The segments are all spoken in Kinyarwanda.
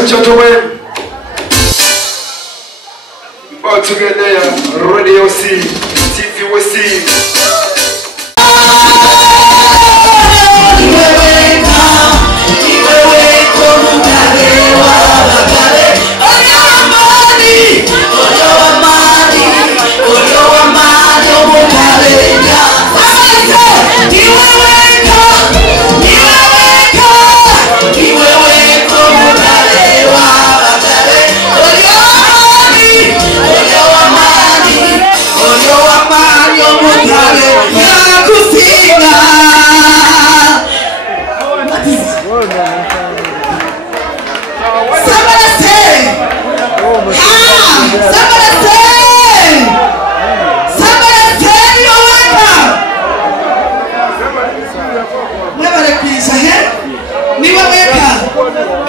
and gentlemen, about to get there, Radio C, TV C.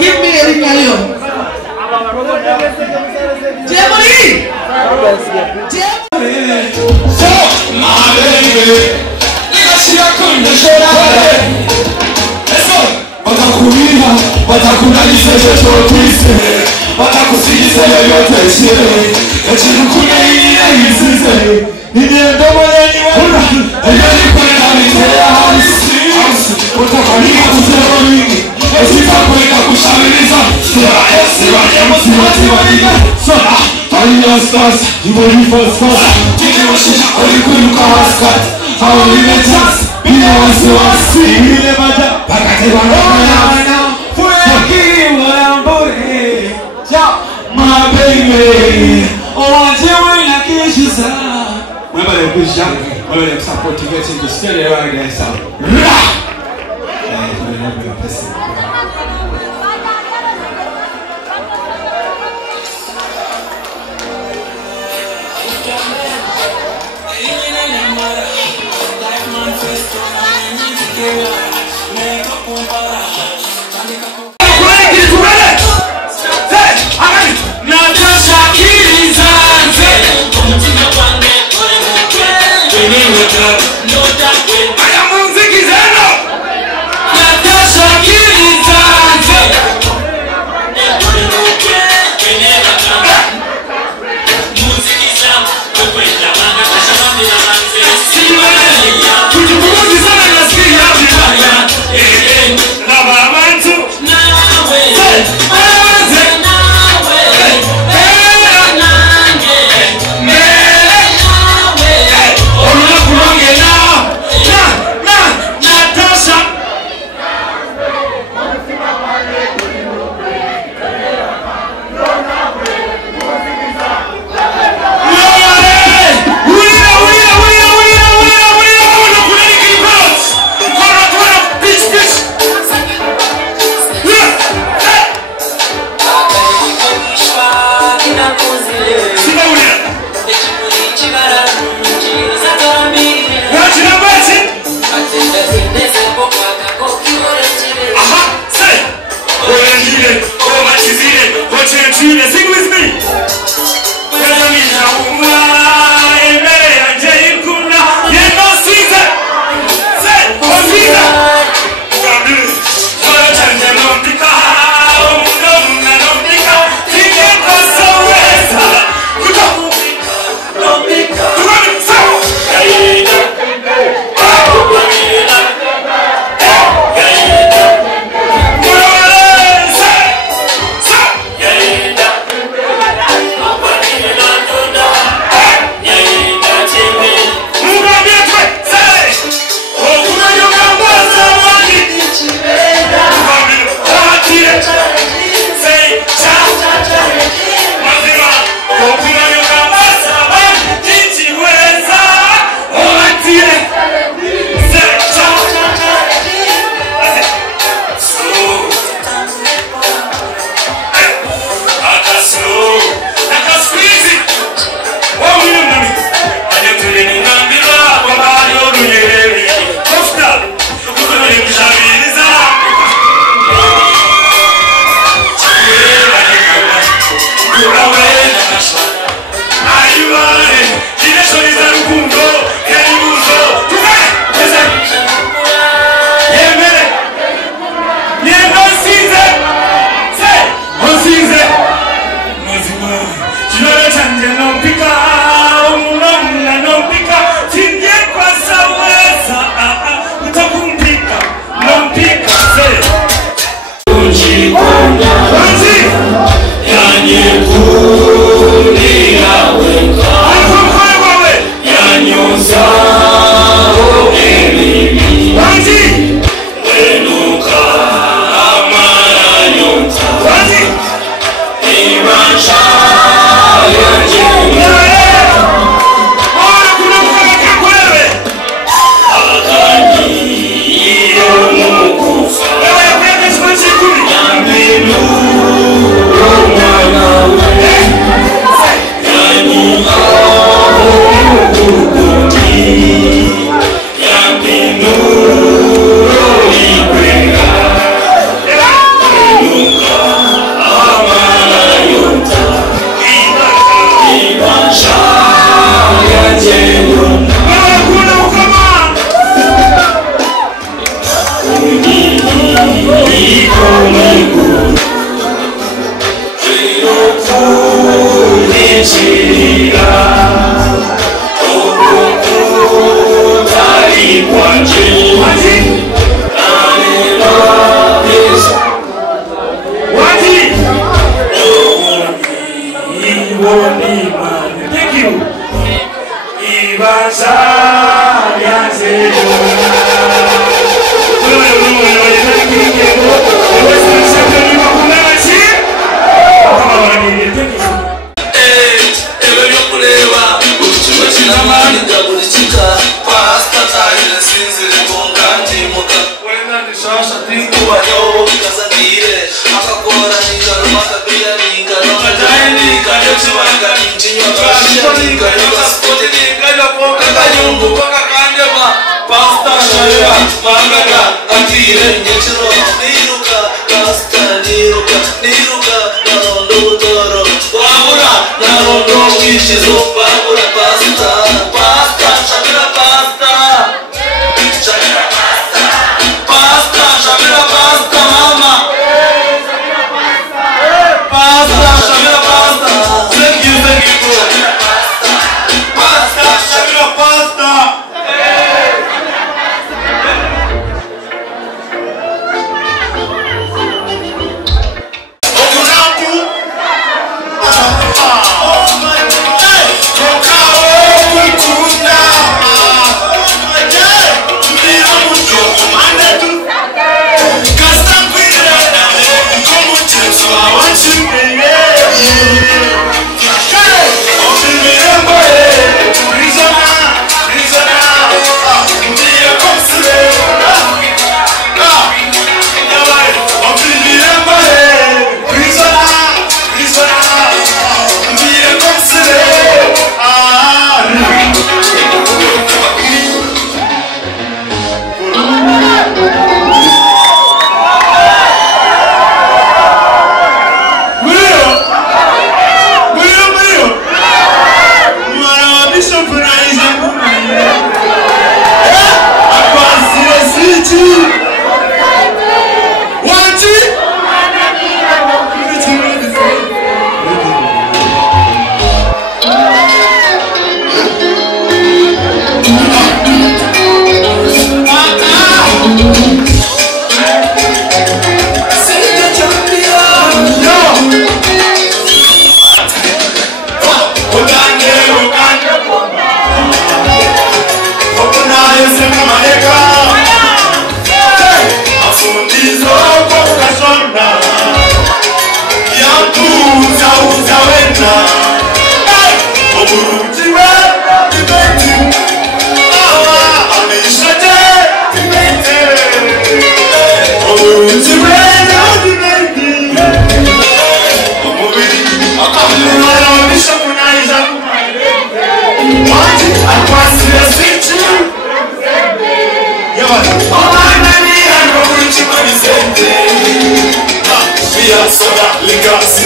Give me a ring. Jamboree! So, my baby, let's go. Watakulia, watakunalisha chocho kwise, watakusikiza yoyote shire, echirukune ile isize, niliendomo yenye wana, ayani kwenda mitea halisi, watakulia kusema mingi, esita kwenda kushamiliza, sura esi wanyamasi wadiga, sura, Aliyah stars, you will be first class, tiki washisha olikuinuka waskat, hao limetans, bila wasiwasi, ile mada, pakati wanakaya, my baby, oh, I'm doing remember the good young, remember them support to get into stereo right there, so Thank you.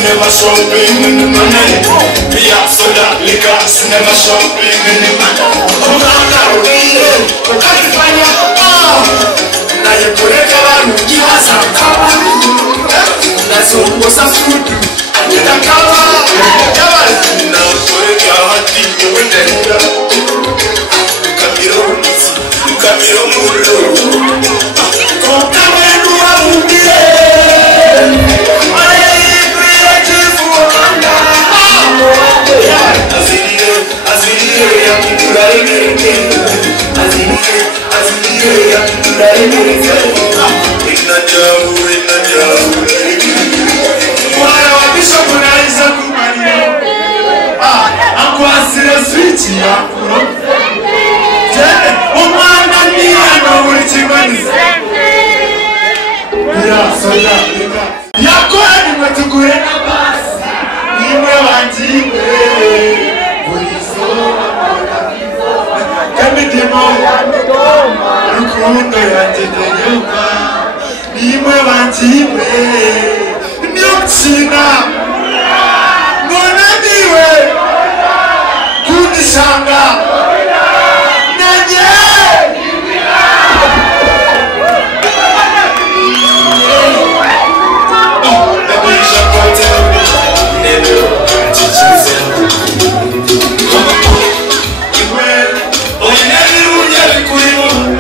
Cinema shopping in the money. Via soda, liquor, cinema shopping in the money. Oh, now we can't find out. Now you put it on, you have some cover. That's all was a food. I did a cover. Now put it on, you win the Camilo,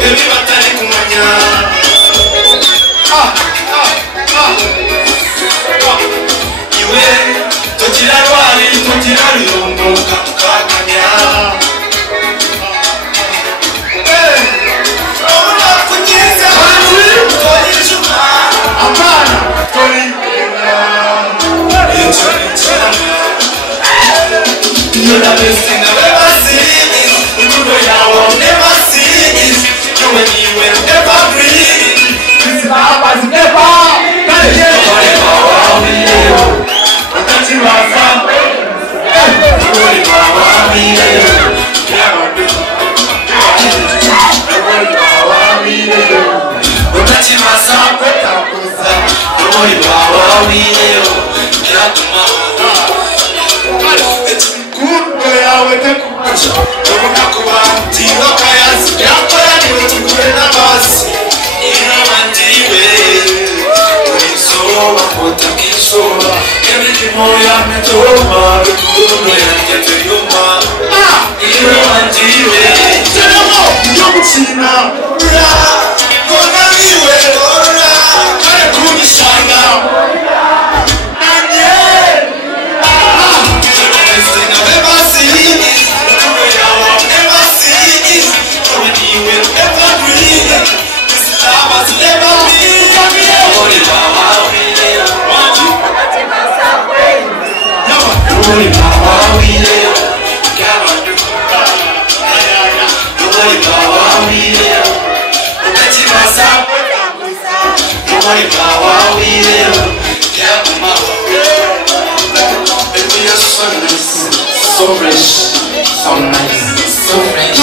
Everybody muri bawawileo byatuma kundo yawe tekukacha Nubona kubanti wakayazi Yakora niwe tukure n'abasi Irabandiwe Urizoba kotakisoba Emirimo yametoma Rukundo yanjye yuma Irabandiwe Tenamo Yomukina Ura Kona niwe Ora Kare kubishanga Anye Never see when you will ever breathe. This love has never been. So fresh, so nice, so fresh.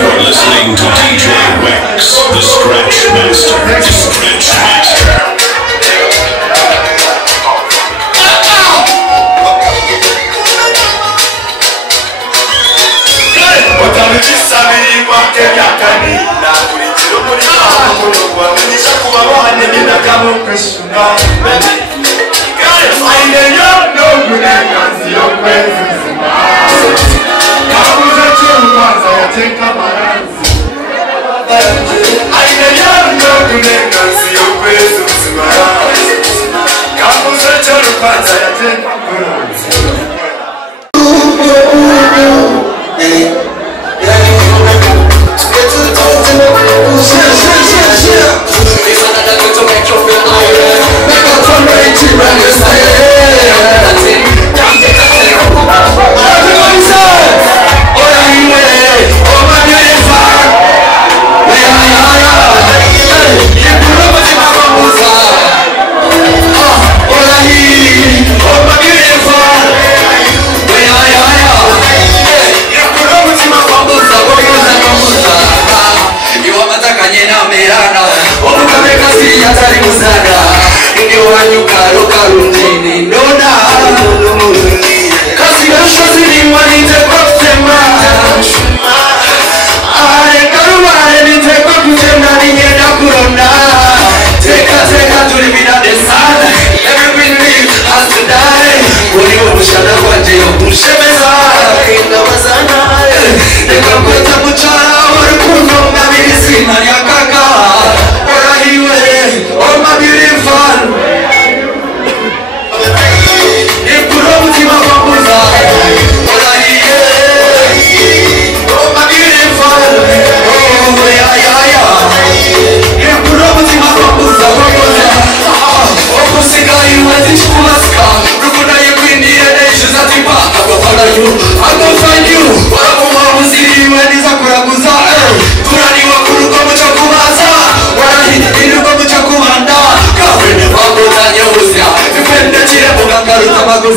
You're listening to DJ Wex, the Scratch Master. The Scratch Master.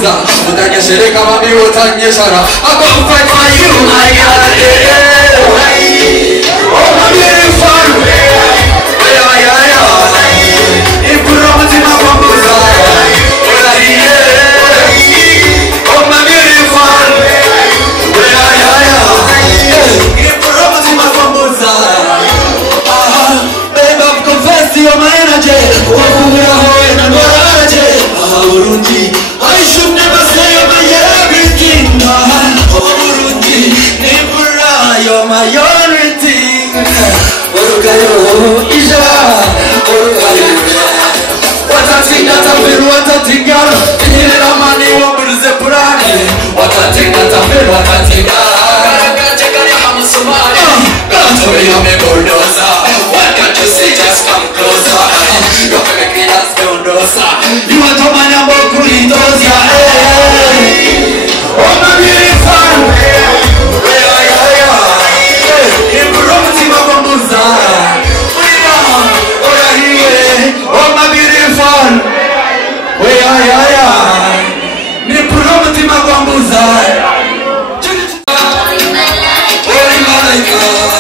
bambuza utanyeshereka mami utanyeshara I'm gonna fight for you my God oh my beautiful impura umutima bambuza oh my beautiful impura umutima bambuza babe I've confessed you're my energy Burundi, I should never say you're my everything. Oh Burundi, Nimbura, you're my only thing. Orugayo, Isha, Orugayo. What a thing that I feel, what a thing that I feel. Mani wabuze purani. What a thing that I feel, what a thing that I feel. Chekani hamusumari. Can't you me bulldozer? Why can't you see just come closer? You're making us bulldozer. You want to man your book bulldozer? Oh my beautiful. Improving my bambuza. Oh my beautiful. Improving my bambuza.